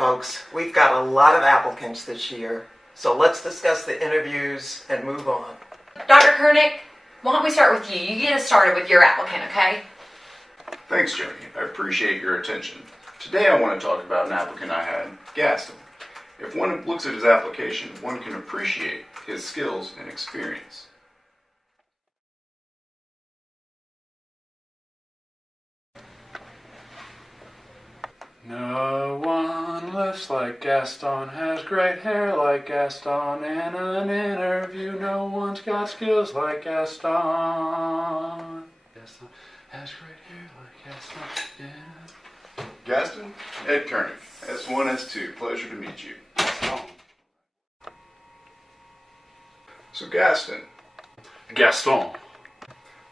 folks, we've got a lot of applicants this year, so let's discuss the interviews and move on. Dr. Koenig, why don't we start with you? You get us started with your applicant, okay? Thanks, Joni. I appreciate your attention. Today I want to talk about an applicant I had, Gaston. If one looks at his application, one can appreciate his skills and experience. No one looks like Gaston, has great hair like Gaston. In an interview, no one's got skills like Gaston. Gaston has great hair like Gaston. Yeah. Gaston, Ed Koenig, S1, S2. Pleasure to meet you. So Gaston.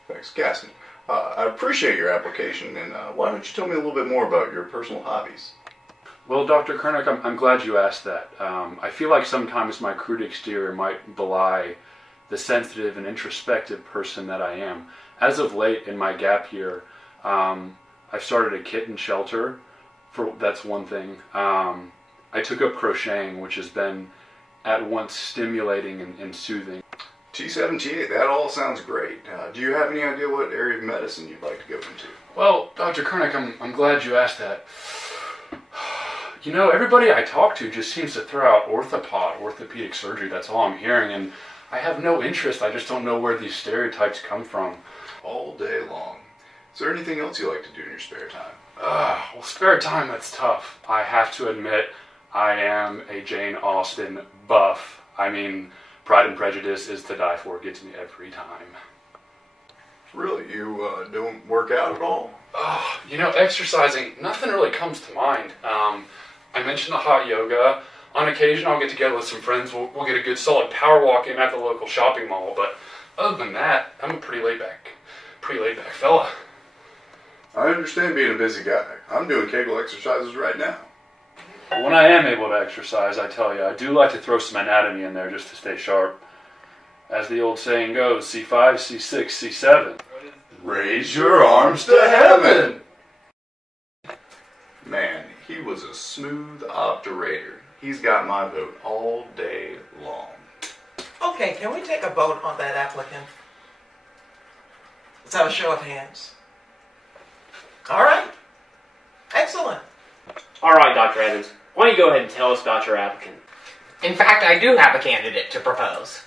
Thanks, Gaston. I appreciate your application, and why don't you tell me a little bit more about your personal hobbies? Well, Dr. Koenig, I'm glad you asked that. I feel like sometimes my crude exterior might belie the sensitive and introspective person that I am. As of late, in my gap year, I've started a kitten shelter. That's one thing. I took up crocheting, which has been at once stimulating and soothing. T7T8, that all sounds great. Do you have any idea what area of medicine you'd like to go into? Well, Dr. Koenig, I'm glad you asked that. You know, everybody I talk to just seems to throw out orthopedic surgery. That's all I'm hearing, and I have no interest. I just don't know where these stereotypes come from. All day long. Is there anything else you like to do in your spare time? Well, spare time, that's tough. I have to admit, I am a Jane Austen buff. I mean, Pride and Prejudice is to die for. It gets me every time. Really? You don't work out at all? You know, exercising, nothing really comes to mind. I mentioned the hot yoga. On occasion, I'll get together with some friends. We'll get a good solid power walk in at the local shopping mall. But other than that, I'm a pretty laid back fella. I understand being a busy guy. I'm doing Kegel exercises right now. When I am able to exercise, I tell you, I do like to throw some anatomy in there just to stay sharp. As the old saying goes, C5, C6, C7. Raise your arms to heaven! Man, he was a smooth operator. He's got my vote all day long. Okay, can we take a vote on that applicant? Let's have a show of hands. All right. Excellent. All right, Dr. Evans, why don't you go ahead and tell us about your applicant? In fact, I do have a candidate to propose.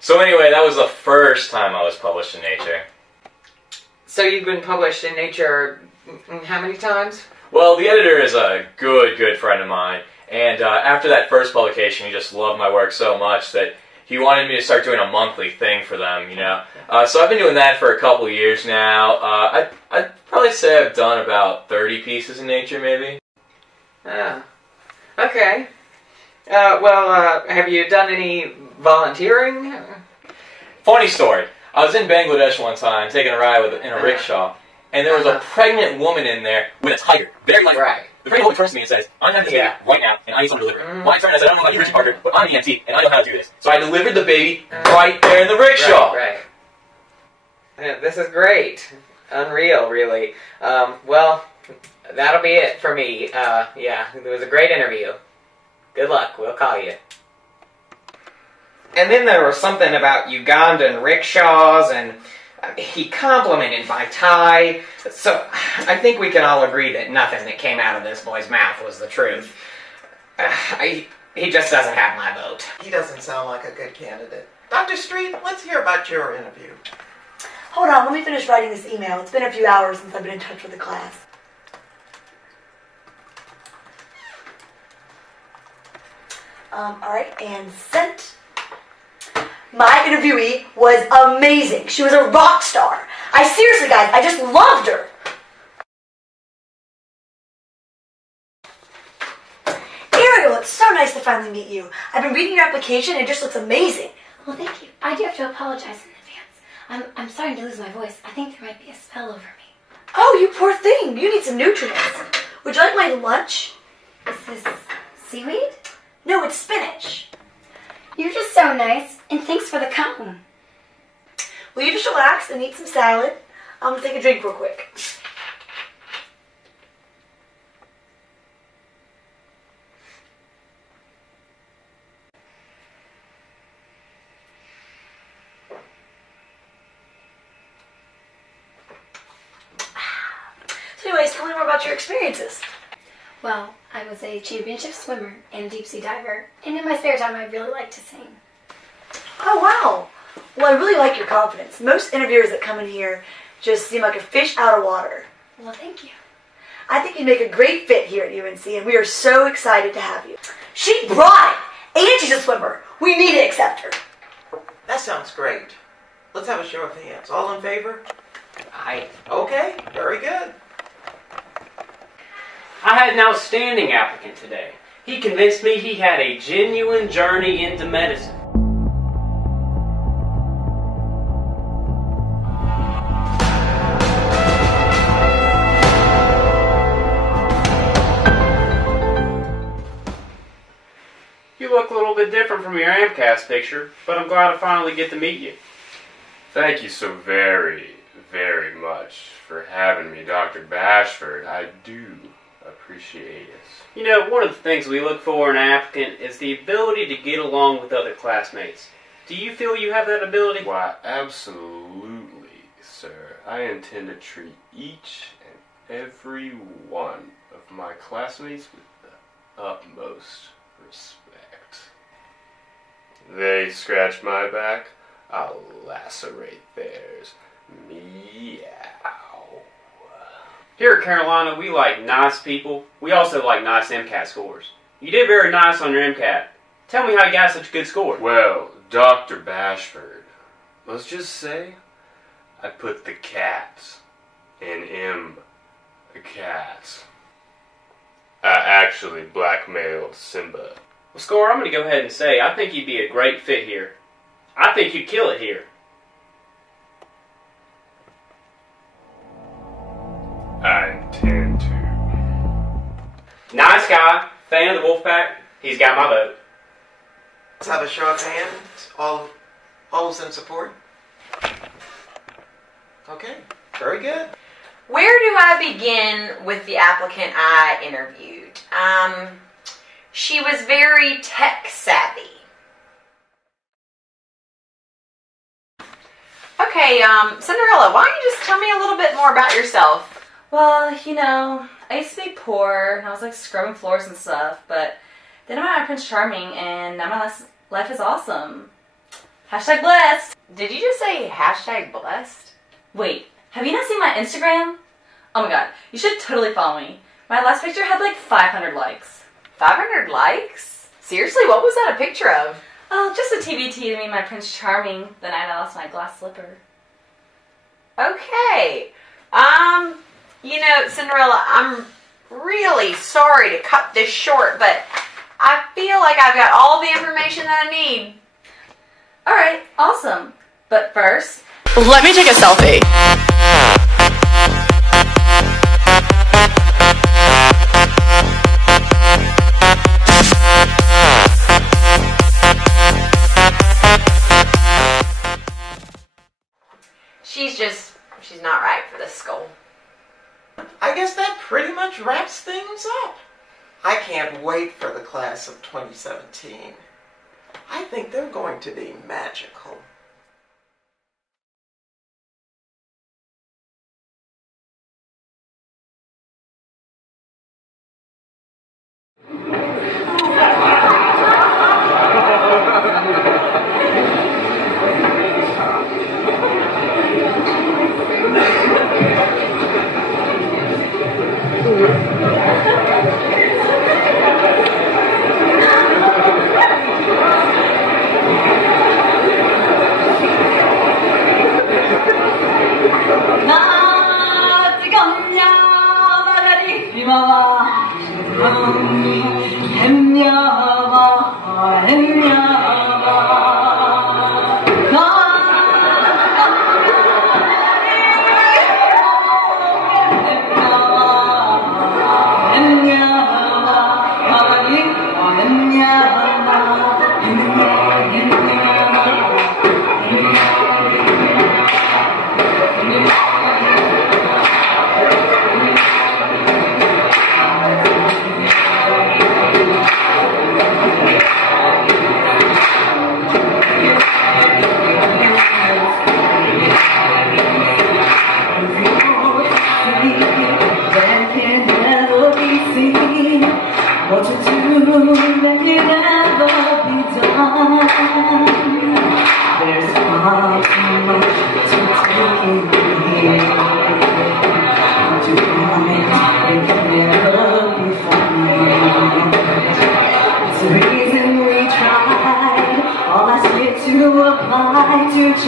So anyway, that was the first time I was published in Nature. So you've been published in Nature how many times? Well, the editor is a good friend of mine, and after that first publication, he just loved my work so much that he wanted me to start doing a monthly thing for them, you know. So I've been doing that for a couple years now. I'd probably say I've done about 30 pieces in Nature, maybe. Ah, okay. Have you done any volunteering? Funny story. I was in Bangladesh one time, taking a ride in a rickshaw, and there was a pregnant woman in there with a tiger, very light. Right. The pregnant woman turns to me and says, "I'm having this baby right now, and I need someone to deliver it." Well, I turned and I said, "I don't know about you, Richie Parker, but I'm an EMT, and I know how to do this." So I delivered the baby right there in the rickshaw. Right. Yeah, this is great. Unreal, really. Well, that'll be it for me. Yeah, it was a great interview. Good luck. We'll call you. And then there was something about Ugandan rickshaws, and he complimented my tie. So I think we can all agree that nothing that came out of this boy's mouth was the truth. He just doesn't have my vote. He doesn't sound like a good candidate. Dr. Street, let's hear about your interview. Hold on, let me finish writing this email. It's been a few hours since I've been in touch with the class. Alright, and sent. My interviewee was amazing. She was a rock star. Seriously, guys, I just loved her. Ariel, it's so nice to finally meet you. I've been reading your application and it just looks amazing. Well, thank you. I do have to apologize in advance. I'm starting to lose my voice. I think there might be a spell over me. Oh, you poor thing. You need some nutrients. Would you like my lunch? Is this seaweed? No, it's spinach. You're just so nice, and thanks for the comb. Will you just relax and eat some salad? I'm gonna take a drink real quick. So anyways, tell me more about your experiences. Well, I was a championship swimmer and deep sea diver, and in my spare time I really like to sing. Oh, wow. Well, I really like your confidence. Most interviewers that come in here just seem like a fish out of water. Well, thank you. I think you'd make a great fit here at UNC, and we are so excited to have you. She brought it, and she's a swimmer. We need to accept her. That sounds great. Let's have a show of hands. All in favor? Aye. Okay, very good. I had an outstanding applicant today. He convinced me he had a genuine journey into medicine. You look a little bit different from your AMCAS picture, but I'm glad to finally get to meet you. Thank you so very, very much for having me, Dr. Bashford. I do appreciate it. You know, one of the things we look for in an applicant is the ability to get along with other classmates. Do you feel you have that ability? Why, absolutely, sir. I intend to treat each and every one of my classmates with the utmost respect. They scratch my back, I'll lacerate theirs. Meow. Here at Carolina, we like nice people. We also like nice MCAT scores. You did very nice on your MCAT. Tell me how you got such a good score. Well, Dr. Bashford, let's just say I put the cats in cats. I actually blackmailed Simba. Well, Score, I'm going to go ahead and say I think you'd be a great fit here. I think you'd kill it here. I intend to. Nice guy, fan of the Wolfpack. He's got my vote. Let's have a show of hands. All is in support? Okay, very good. Where do I begin with the applicant I interviewed? She was very tech savvy. Okay, Cinderella, why don't you just tell me a little bit more about yourself? Well, you know, I used to be poor, and I was like scrubbing floors and stuff, but then I met Prince Charming, and now my life is awesome. Hashtag blessed. Did you just say hashtag blessed? Wait, have you not seen my Instagram? Oh my god, you should totally follow me. My last picture had like 500 likes. 500 likes? Seriously, what was that a picture of? Oh, just a TBT to me and my Prince Charming the night I lost my glass slipper. Okay. You know, Cinderella, I'm really sorry to cut this short, but I feel like I've got all the information that I need. Alright, awesome. But first, let me take a selfie. She's not right for this school. I guess that pretty much wraps things up. I can't wait for the class of 2017. I think they're going to be magical.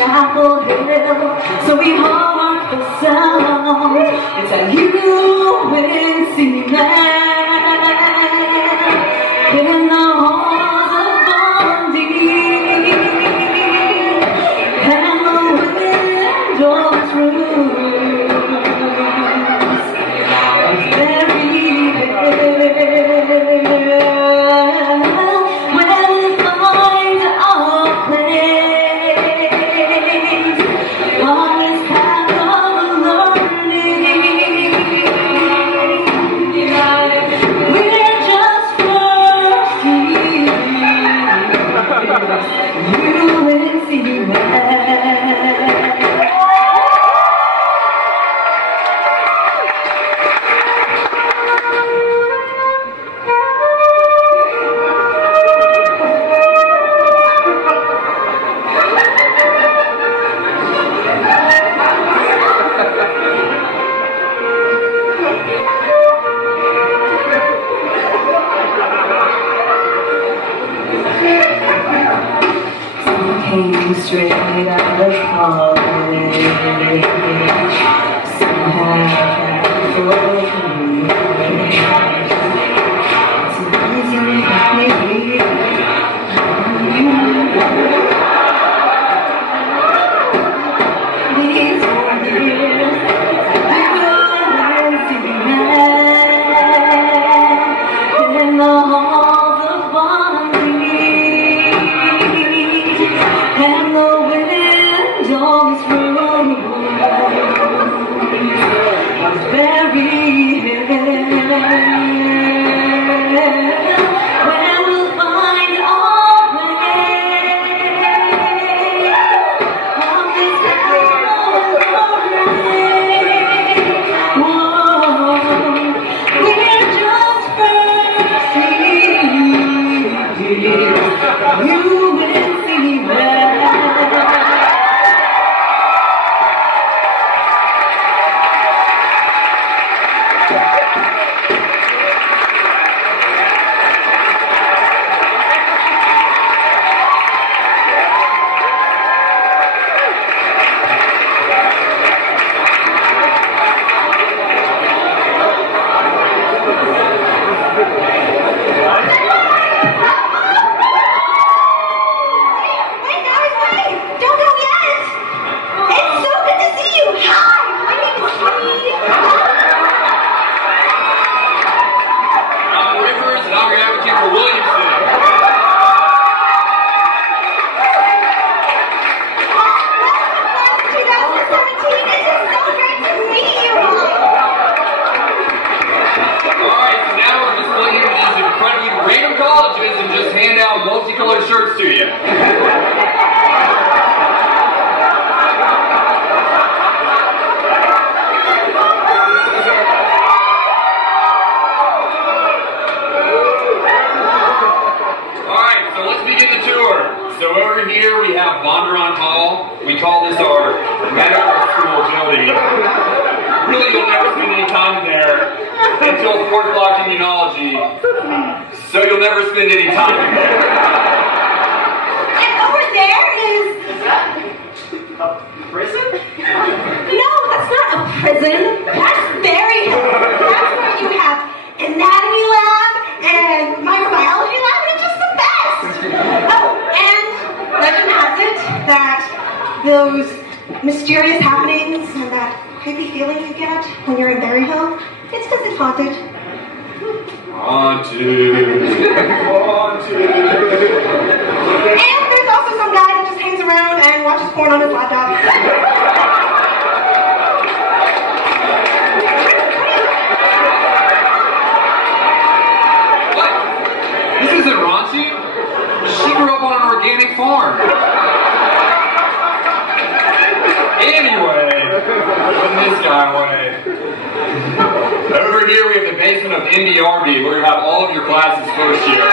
Chapel Hill, so we hark the sound. It's a UNC man in the halls of Bondi, and the windows rooms are very hell. Where we find our place on this path of learning. We're just first UNC man. Came straight out of college. Somehow had for me. It's easy these 4 years, I will see man in the halls of Bondi. And the windows room was very hell. Where we'll find our place on this we're just first UNC man. Multicolored shirts to you. Alright, so let's begin the tour. So over here we have Bondurant Hall. We call this our medical school building. Really, you'll never spend any time in there until 4th block immunology. So you'll never spend any time in there. And over there is a prison? No, that's not a prison. That's very That's where you have anatomy lab and microbiology lab, and it's just the best. Oh, and legend has it that those mysterious happenings and that creepy feeling you get when you're in Berryhill, it's because it's haunted. Haunted. And there's also some guy that just hangs around and watches porn on his laptop. What? This isn't raunchy? She grew up on an organic farm. Anyway, putting this guy away. Over here we have the basement of MDRB, where we have all of your classes first year.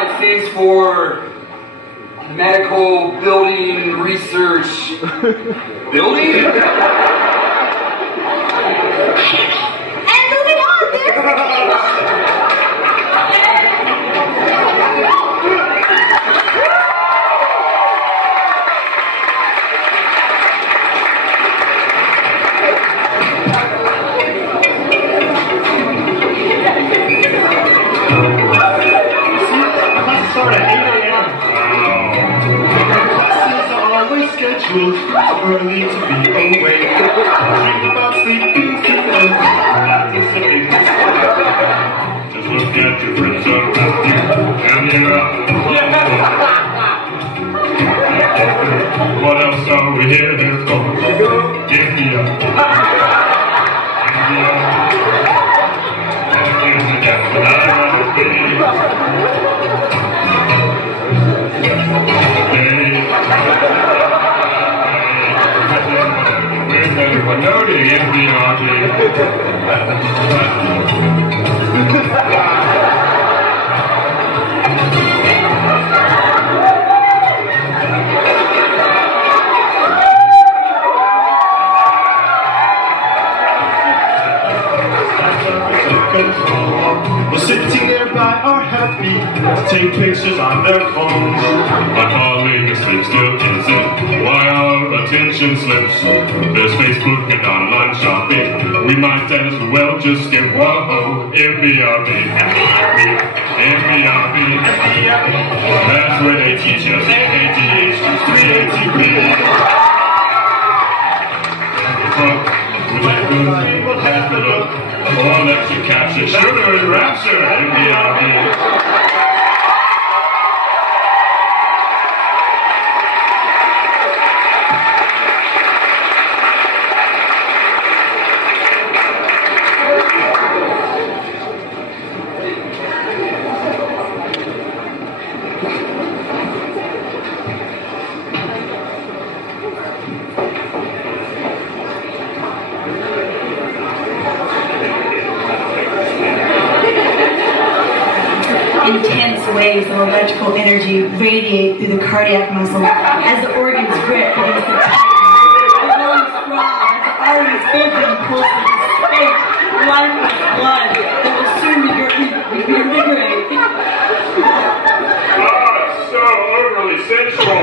It stands for Medical Building Research Building? And moving on, there's schedule, early to be awake. Dream about sleeping too late. Anticipate this. Just look at your friends around you, and you're out of What else are we here for? Give me up. Give me up. Give me up. I'd rather be. Where's everyone noting in the arcade? We're sitting nearby are happy to take pictures on their phones. My colleague is still isn't. Why our attention slips? There's Facebook and online shopping. We might as well just skip. Whoa, MBRB, MBRB, MBRB, MBRB. That's where they teach us AATH, 3ATP. We'll have to look. Or let you capture sugar and rapture in the army. Intense waves of electrical energy radiate through the cardiac muscle as the organs grip against the titan. The lungs throb as the arteries bulging and pulsing with space, lifeless blood that will soon reinvigorate. Oh, it's so overly sensual.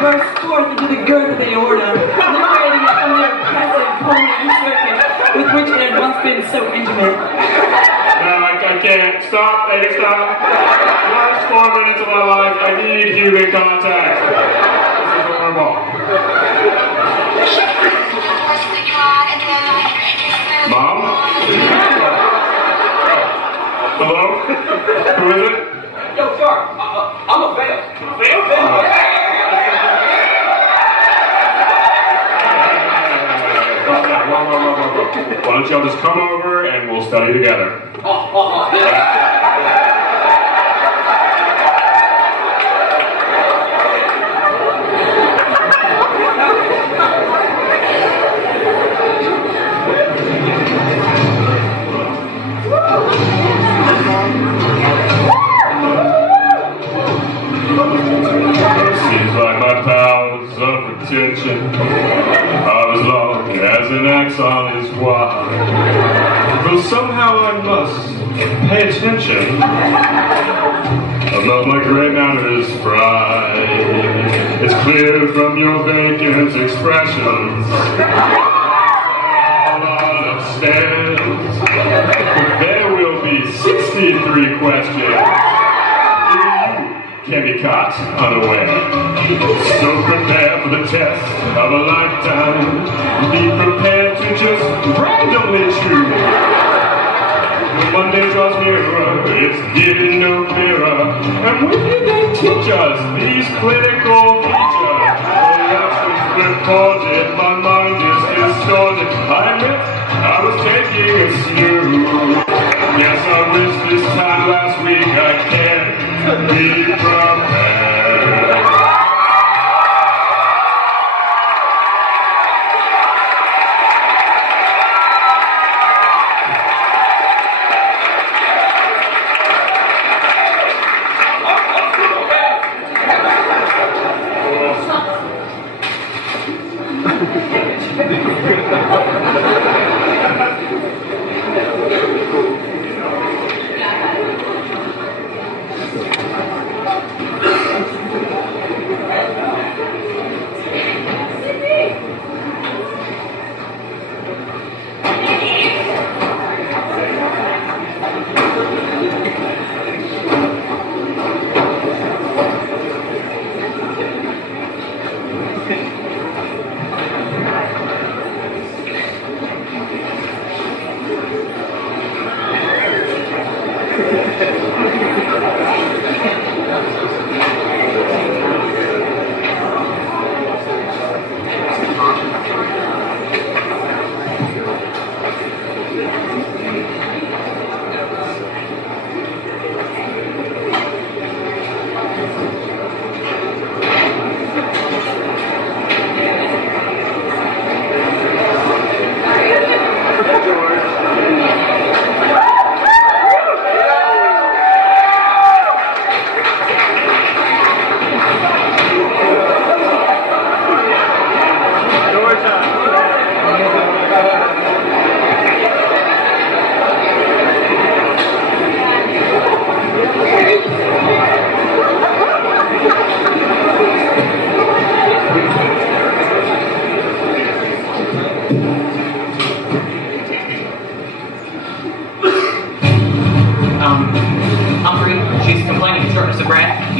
Bursts forth into the girth of the aorta, liberating it from the oppressive pulmonary circuit with which it had once been so intimate. No, I can't. Stop. Hey, stop. The last 4 minutes of my life, I need human contact. This is horrible. Mom? Hello? Who is it? Yo, sir, I'm a fail. Fail? Why don't y'all just come over and we'll study together? Seems like my powers of retention are as long as an axe on his wire. Though somehow I must pay attention about my gray matters fried. It's clear from your vacant expressions all on upstairs. There will be 63 questions. Can be caught unaware. So prepare for the test of a lifetime. Be prepared to just randomly choose. When Monday draws nearer, it's getting no clearer. And when did they teach us these clinical features? The options recorded, my mind is distorted. I admit I was taking a snooze. Yes, I wish this time last week I can be prepared.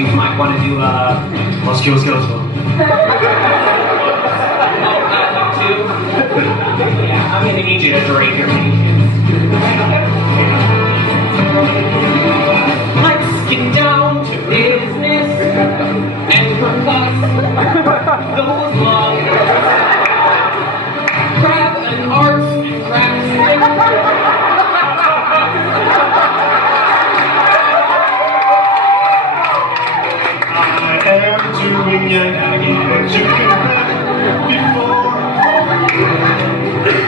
you might want to do Moskowskoso. Yeah, I'm gonna need you to break your patience. Let's get down to business and percuss those lungs. Grab an arts and crafts stick. I am doing it again. You can bet before.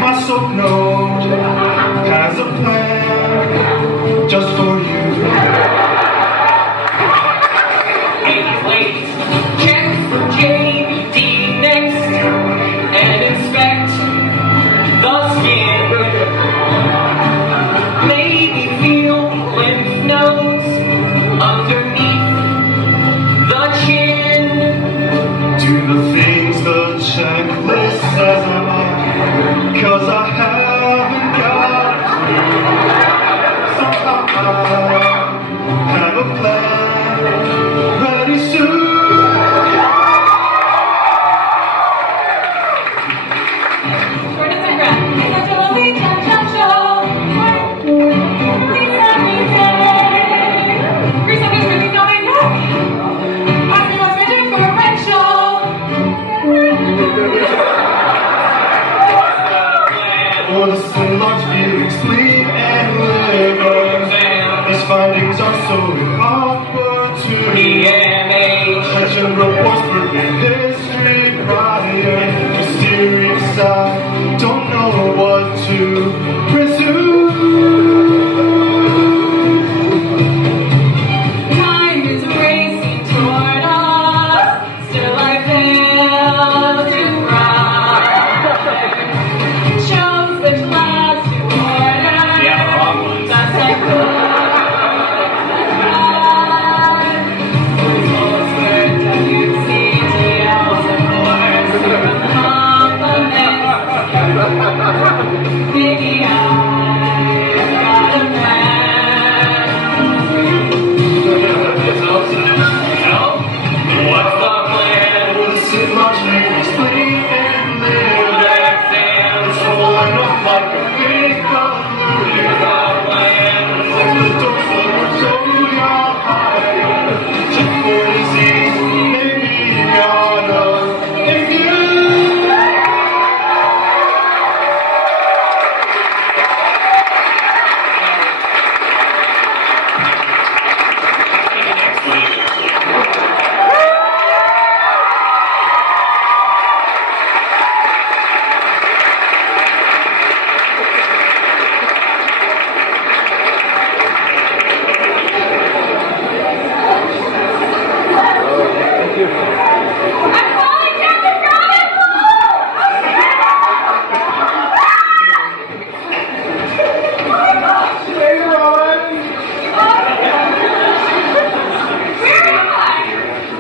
My soul note has a plan just for you. Hey, ladies, check for JVD next and inspect the skin. Maybe feel lymph nodes underneath the chin. Do the things the checklist says I'm on, 'cause I haven't got a clue. Somehow I have a plan ready soon. For the sin logs feeling sleep and liver. These findings are so inopportune. Legend reports for history prior. Mysterious, I don't know what to presume. Time is racing toward us, still I fail to run. Chose which class to order. Yeah, the wrong ones. That's I could. Maybe I've got a plan. What's the plan? For the sin logs feeling sleep and liver. It's rolling up like a big balloon. Like the doors that so you're higher. Check for disease, maybe gotta immune.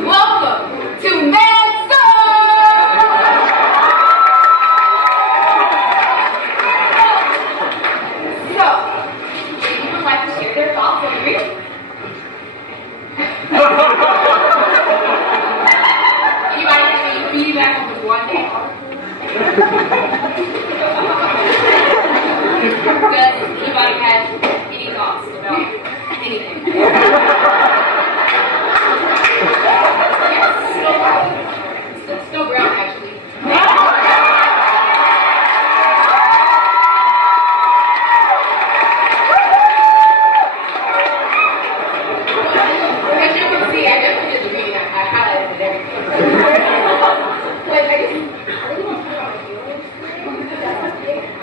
Welcome to MEDley. So, people would like to share their thoughts on the reading. Anybody have any feedback on this one day article? Does anybody have any thoughts about anything? It's still brown, actually. As you can see, I definitely did the reading. I highlighted everything. Like, I really want to talk about my feelings.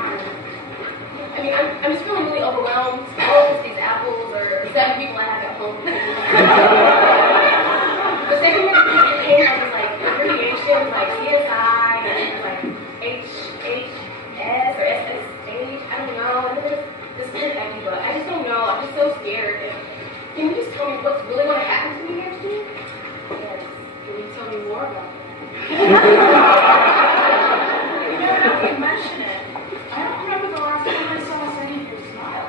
I mean, I'm just feeling really overwhelmed. All of these apples or 7 people I have at home. The second one came up was like abbreviations like CSI and like HS or SSH. I don't know. And then this is heavy, but I just don't know. I'm just so scared. Can you just tell me what's really going to happen to me next year? Yes. Can you tell me more about that? You know, now that you mention it, I don't remember the last time I saw any of your smile.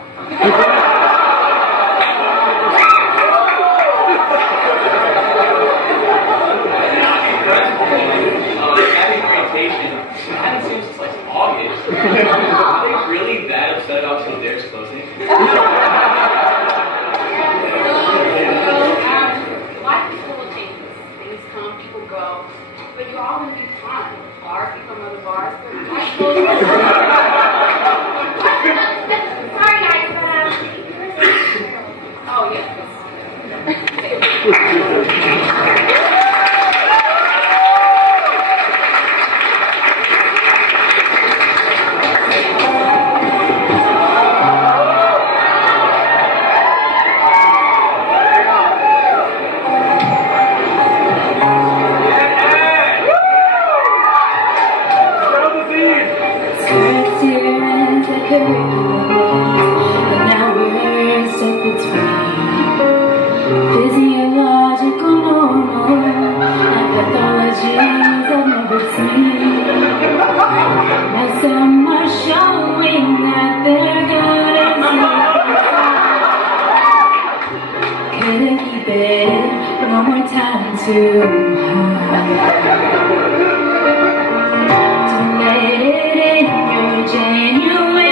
Physiological normal and pathologies I've never seen. Now some are showing that they're good as new. Couldn't keep it, no more time to hide. Don't let it in, you're genuine.